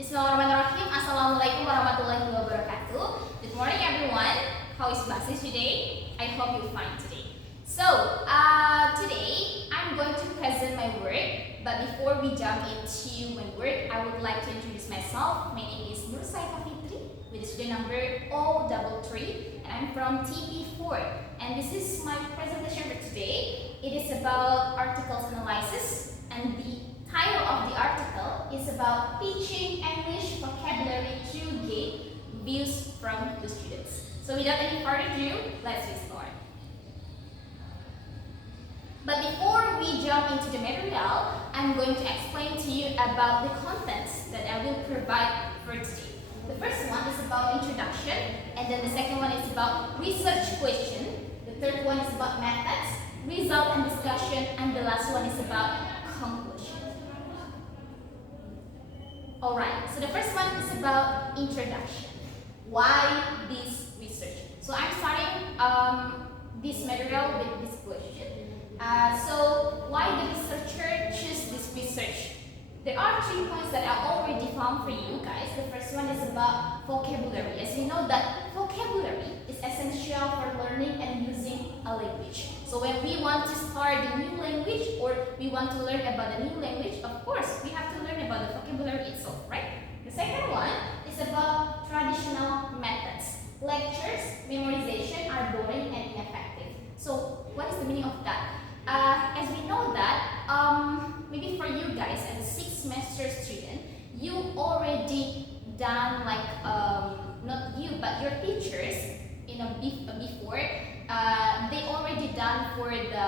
Bismillahirrahmanirrahim. Assalamualaikum warahmatullahi wabarakatuh. Good morning, everyone. How is classes today? I hope you're fine today. So, today I'm going to present my work. But before we jump into my work, I would like to introduce myself. My name is Nurshahifah Fithri with student number 033, and I'm from TP4. And this is my presentation for today. It is about articles analysis, and the title of the article is about teaching English vocabulary to get views from the students. So without any further ado, let's get started. But before we jump into the material, I'm going to explain to you about the contents that I will provide for today. The first one is about introduction, and then the second one is about research question. The third one is about methods, result and discussion, and the last one is about conclusion. Alright, so the first one is about introduction. Why this research? So I'm starting this material with this question. So why the researcher choose this research? There are 3 points that I already found for you guys. The first one is about vocabulary. As you know that vocabulary is essential for learning and using a language. So when we want to start a new language or we want to learn about a new language, of course, we have to learn about the vocabulary itself, right? The second one is about traditional methods. Lectures, memorization are boring and ineffective. So what is the meaning of that? As we know that, maybe for you guys as a 6th semester student, you already done like, not you, but your teachers before, they already done for the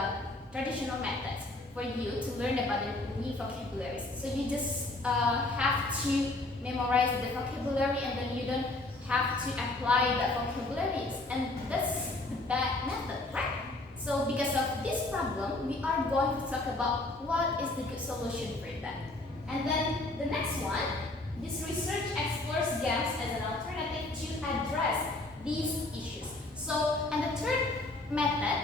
traditional methods for you to learn about the new vocabularies. So you just have to memorize the vocabulary, and then you don't have to apply the vocabularies, and that's the bad method, right? So because of this problem, we are going to talk about what is the good solution for that. And then the next one, this research explores games as an alternative to address these issues. So, and the third method,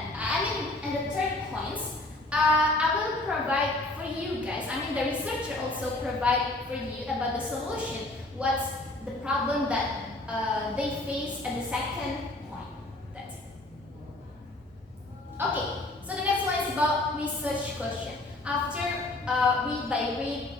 and the third points, I will provide for you guys. The researcher also provide for you about the solution. What's the problem that they face at the second point. That's it. Okay, so the next one is about research question. After read by read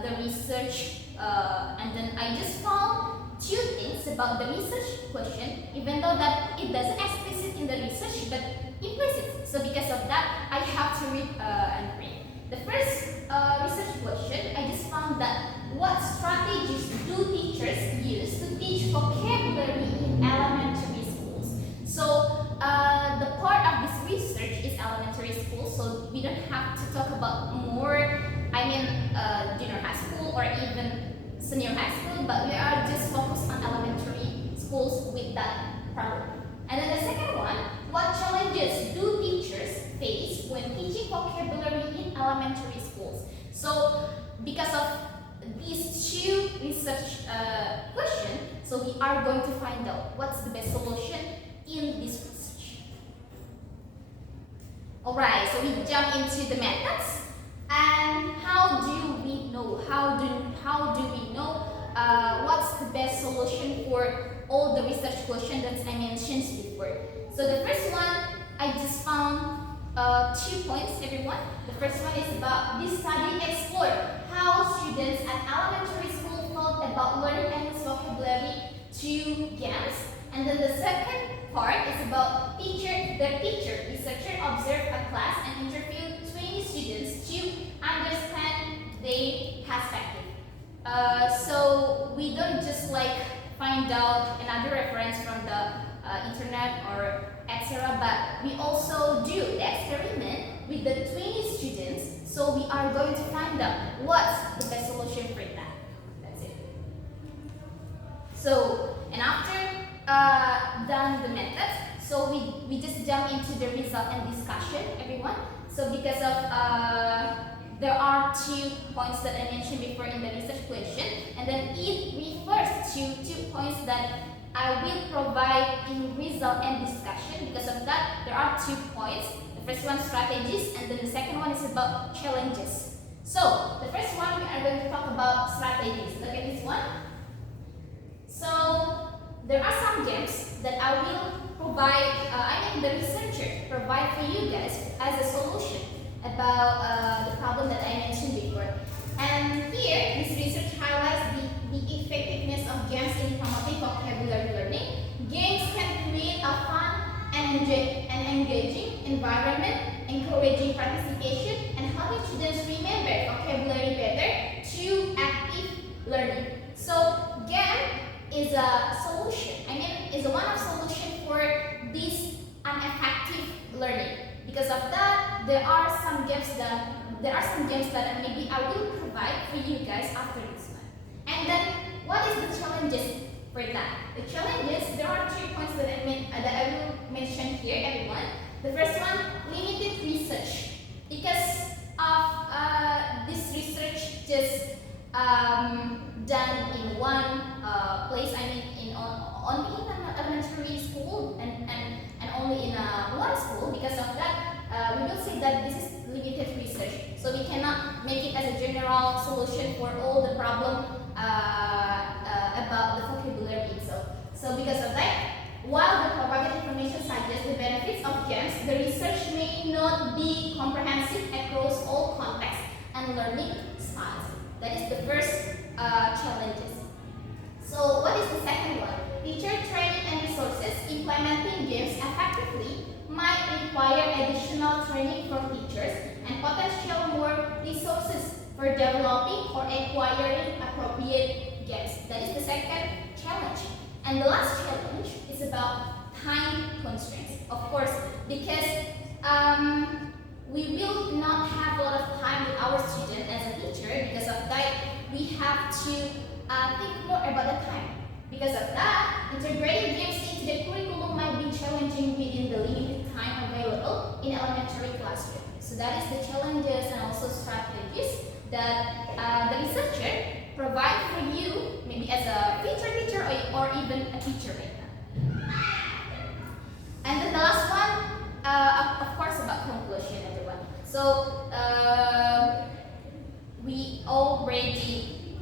the research, and then I just found 2 things about the research question, even though that it doesn't explicit in the research, but implicit. So because of that, I have to read and read. The first research question, I just found that what strategies do teachers use to teach vocabulary in elementary schools? So the part of this research is elementary school, so we don't have to talk about more, junior high school or even senior high school, but we are just focused on elementary schools with that problem. And then the second one, what challenges do teachers face when teaching vocabulary in elementary schools? So because of these 2 research questions, so we are going to find out what's the best solution in this research. Alright, so we jump into the methods. And how do we know? How do we know what's the best solution for all the research questions that I mentioned before? So the first one, I just found 2 points, everyone. The first one is about this study explored how students at elementary school felt about learning English vocabulary to games. And then the second part is about the teacher researcher observed a class and interviewed 20 students to understand their perspective. So we don't just find out another reference from the internet or etc., but we also do the experiment with the 20 students. So we are going to find out what's the best solution for that. That's it. So, and after done the methods, so we just jump into the result and discussion, everyone. So because of there are 2 points that I mentioned before in the research question, and then it refers to 2 points that I will provide in result and discussion. Because of that, there are 2 points. The first one, strategies, and then the second one is about challenges. So the first one, we are going to talk about strategies. Look at this one. I will provide, the researcher provide for you guys as a solution about the problem that I mentioned before. And here, this research highlights the effectiveness of games in promoting vocabulary learning. Games can create a fun and engaging environment, encouraging participation, and helping students remember vocabulary better to active learning. So, game is a solution. Is one of solution for this ineffective learning. Because of that, there are some games that maybe I will provide for you guys after this one. And then, what is the challenges for that? The challenges, there are 3 points that I will mention here, everyone. The first one, limited research. Because of this research just done in one place, only in an elementary school and only in one school. Because of that, we will say that this is limited research. So we cannot make it as a general solution for all the problem about the vocabulary itself. So because of that, while the provided information suggests the benefits of games, the research may not be comprehensive across all contexts and learning styles. That is the first challenges. So what is the second one? Teacher training and resources. Implementing games effectively might require additional training from teachers and potential more resources for developing or acquiring appropriate games. That is the second challenge. And the last challenge is about time constraints. Of course, because we will not have a lot of time with our student as a teacher. Because of that, we have to think more about the time. Because of that, integrating games into the curriculum might be challenging within the limited time available in elementary classroom. So that is the challenges and also strategies that the researcher provide for you, maybe as a future teacher or even a teacher right now. And then the last one, of course, about conclusion, everyone. So we already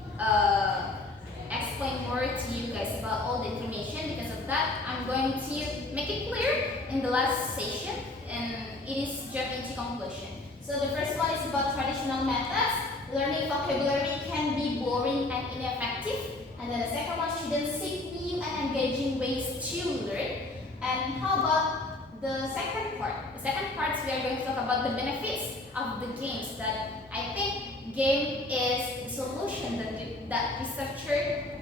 explain more to you guys about all the information. Because of that, I'm going to make it clear in the last session, and it is jump into conclusion. So the first one is about traditional methods. Learning vocabulary can be boring and ineffective. And then the second one, students seek new and engaging ways to learn. And how about the second part? The second part, we are going to talk about the benefits of the games. That I think game is the solution that researcher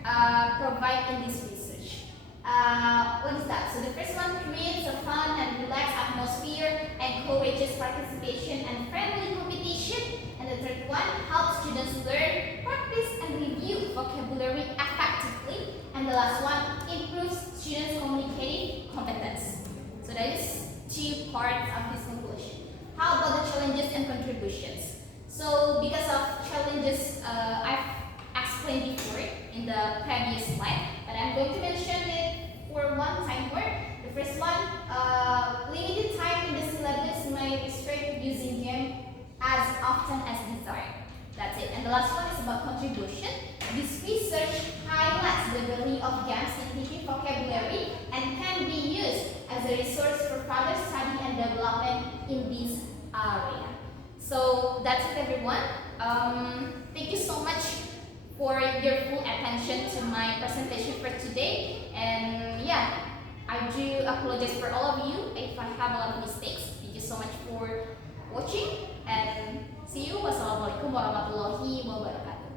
provide in this research. What is that? So the first one, creates a fun and relaxed atmosphere, encourages participation and friendly competition. And the third one, helps students learn, practice, and review vocabulary effectively. And the last one, improves students' communicating competence. So that is 2 parts of this conclusion. How about the challenges and contributions? So because of challenges I've explained before in the previous slide, but I'm going to mention it for one time more. The first one, limited time in the syllabus may restrict using game as often as desired. That's it. And the last one is about contribution. This research highlights the value of games in teaching vocabulary and can be used as a resource for further study and development in this area. So that's it, everyone. Thank you so much for your full attention to my presentation for today. And yeah, I do apologize for all of you if I have a lot of mistakes. Thank you so much for watching, and see you. Wassalamualaikum warahmatullahi wabarakatuh.